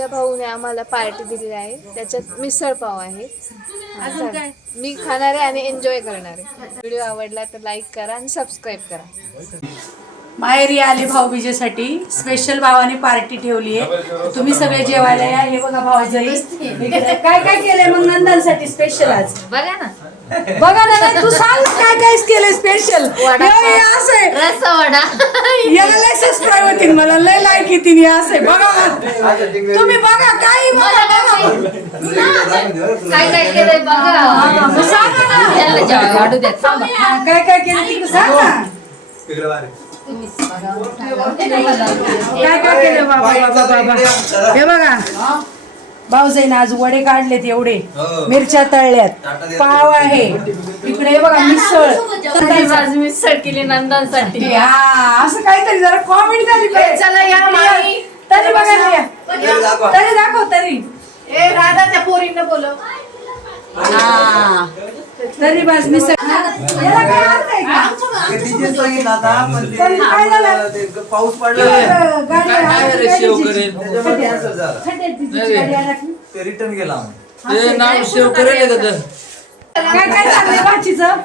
माझ्या भाऊने आम्हाला पार्टी दिलेली आहे. त्याच्यात मिसळ पाव आहे. अजून काय? मी खाणार आहे आणि एन्जॉय करणार. आहे व्हिडिओ आवडला तर लाईक करा आणि सबस्क्राईब करा. माहेरी आले भाऊबीजेसाठी स्पेशल भावाने पार्टी ठेवली आहे तुम्ही सगळे जेवायला या. हे बघा इकडे काय काय केलंय मग नंदनसाठी स्पेशल आज? बघा ना. बघा ना तू सांग काय काय केलंय स्पेशल याला लय सबस्क्राईब होतील मला लय लाईक येतील या असं आहे. बघा ना. तुम्ही बघा काही. काय काय केलंय बघा. मग सांगा ना. काय काय केलं सांग. ना काय काय केलं बाबा बाबा बाबा हे बघा भाऊजाईने आज वडे काढलेत एवढे मिरच्या तळल्यात पाव आहे इकडे बघा मिसळ तळायचं. आज मिसळ केली नंदांसाठी हा असं काहीतरी जरा कॉमेडी झाली पाहिजे. चला या माई. तरी बघा तरी दाखव तरी ए राधा त्या पोरींना बोलव हा. तरी बस झालं? पाऊस पडला. ते रिटर्न गेला. ते नाव सेव करेल का काय काय चाललंय भाचीचं?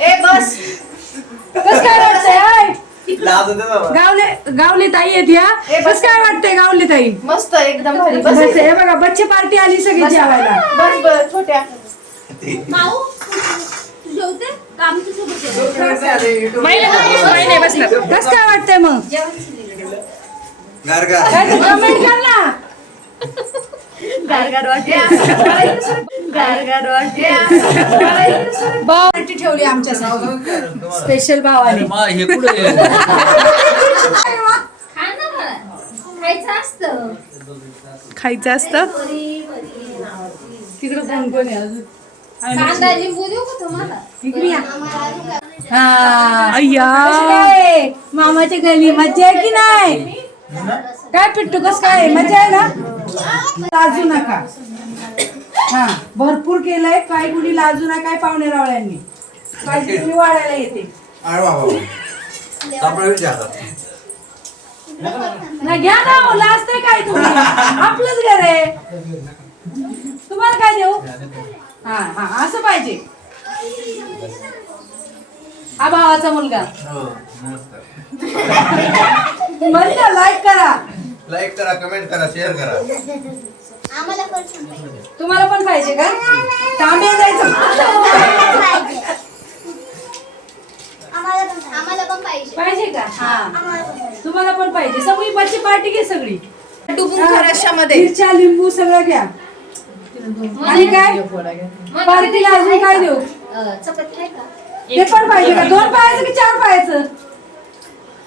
ए बस. कसं काय वाटतंय. गावले गावले ताई आहेत या. कसं काय वाटतंय गावले ताई? मस्त एकदम भारी. बस बस. हे बघा बच्चे पार्टी आली सगळी जेवायला. बस बस छोट्या. कसं काय वाटतंय मग? गारगा. काय ते कमेंट कर पार्टी ठेवली आमच्यासाठी स्पेशल भावाने हे. खायचं असतं. तिकडं कोण कोण आहे अजून. कांदा लिंबू देऊ का तुम्हाला? इकडे या. हा. कशी काय? मामाच्या घरी मज्जा आहे की नाही? काय पिट्टू कस काय? मजा आहे ना? लाजू नका. हा भरपूर केलंय काय कुणी लाजू नका पाहुणे रावळ्यांनी. तुम्ही वाढायला येते. ना घ्या ना हो, लाजतंय काय तुम्ही? आपलंच घर आहे. तुम्हाला काय देऊ? हा हा असं पाहिजे. हा भावाचा मुलगा. हो, नमस्कार. म्हणलं लाईक करा. लाईक करा कमेंट करा शेअर करा. तुम्हाला पण पाहिजे का? तांबे जायचं. आम्हाला पण पाहिजे. पाहिजे. का? हा. तुम्हाला पण पाहिजे. सगळी बच्ची पार्टी घे सगळी. डुबून मिरच्या लिंबू सगळं घ्या. आणि काय? पार्टीला अजून काय देऊ? अं, चपाती आहे का? ते पण पाहिजे का? दोन पाहायचं की चार पाहायचं?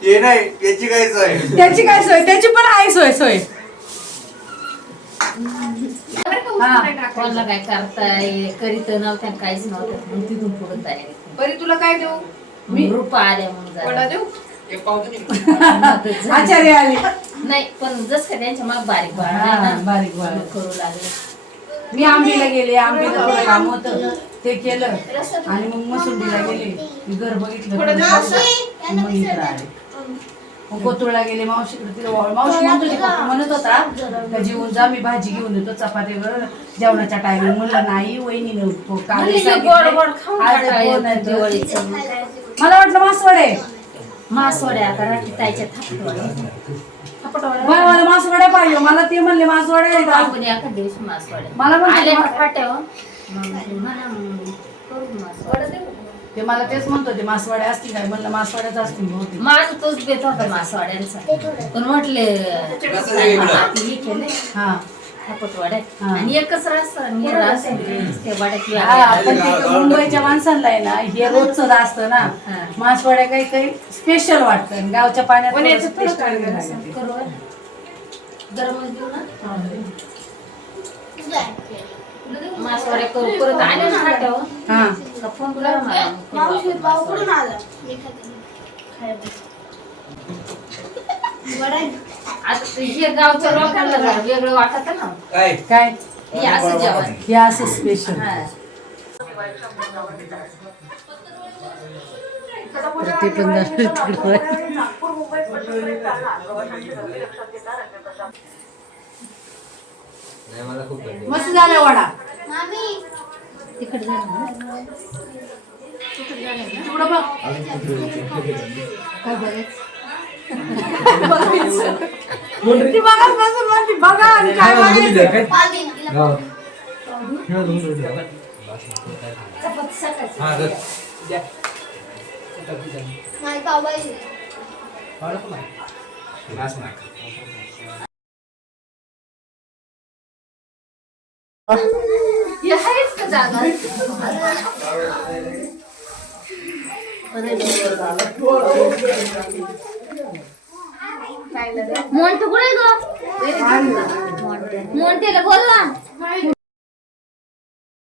हे नाही याची काय सोय? त्याची काय सोय? त्याची पण आहे सोय सोय. हा कोणाला काय करताय? करीत नव्हत्या काहीच नव्हतं तिथून पुढे तयारी बरी तुला काय देऊ? मी रूपा आल्या म्हणून वडा जरा. देऊ मदत झाली. आचार्य आले. नाही पण जस का त्यांच्या मग बारीक हा, बारीक. करू लागले. मी आंबीला गेले आंबीला थोडं काम होतं. ते केलं. आणि मग मसुंडीला गेले. मी घर बघितलं. मग इकडं आले. मग कोथरूडला गेले मावशीकडे तिला वावळ- मावशी म्हणत होती पप्पा म्हणत होता का जेवून जा मी भाजी घेऊन येतो चपातीवर. जेवणाच्या टायमिंग म्हणलं नाही वहिनीने काल म्हणजे आज दिवाळीचं. मला वाटलं मासवडे. मासवड्या आता रात्री ताईच्या थापटवाड्या थापटवाड्या बरं मला मासवड्या पाहिजे. मला ते म्हणले दिवशी मासवड्या मला पण आले मा- फाट्यावर. मग म्हणा मग करू मासवड्या ते मला तेच म्हणत होते मासवड्या असतील काय म्हणलं मासवड्याच असतील बहुतेक. माझं तोच बेत होता मासवाड्यांचा. पण म्हटले हे केले हा. थापटवाड्यात हा. आणि एकच रस्ता आणि रस्ता ते वाड्यात हा, वेगळा. पण ते मुंबईच्या माणसांना आहे ना हे रोजच असतं ना हा. मासवड्या काही काही स्पेशल वाटतं. आणि गावच्या पाण्यात पण याचं थोडं वेगळं लागते. करू बरं. गरमच देऊ ना? करू. परत आले ना हा. का फोन करा. आता ते हे गावच्या लोकांना जरा वेगळं वाटत ना. काय? काय? हे असं जेवण. हे असं स्पेशल हा. ते पण. मस्त झाला वडा. तिकडे जा ना. तिकडं बघ. काय बघायचं ती बघाच बसून म्हणते बघा आणि काय बघायचं? चपाती सकाळची. हा, कर. हे आहेच का जागा मोंट कुठे ग मोंटेला बोल ना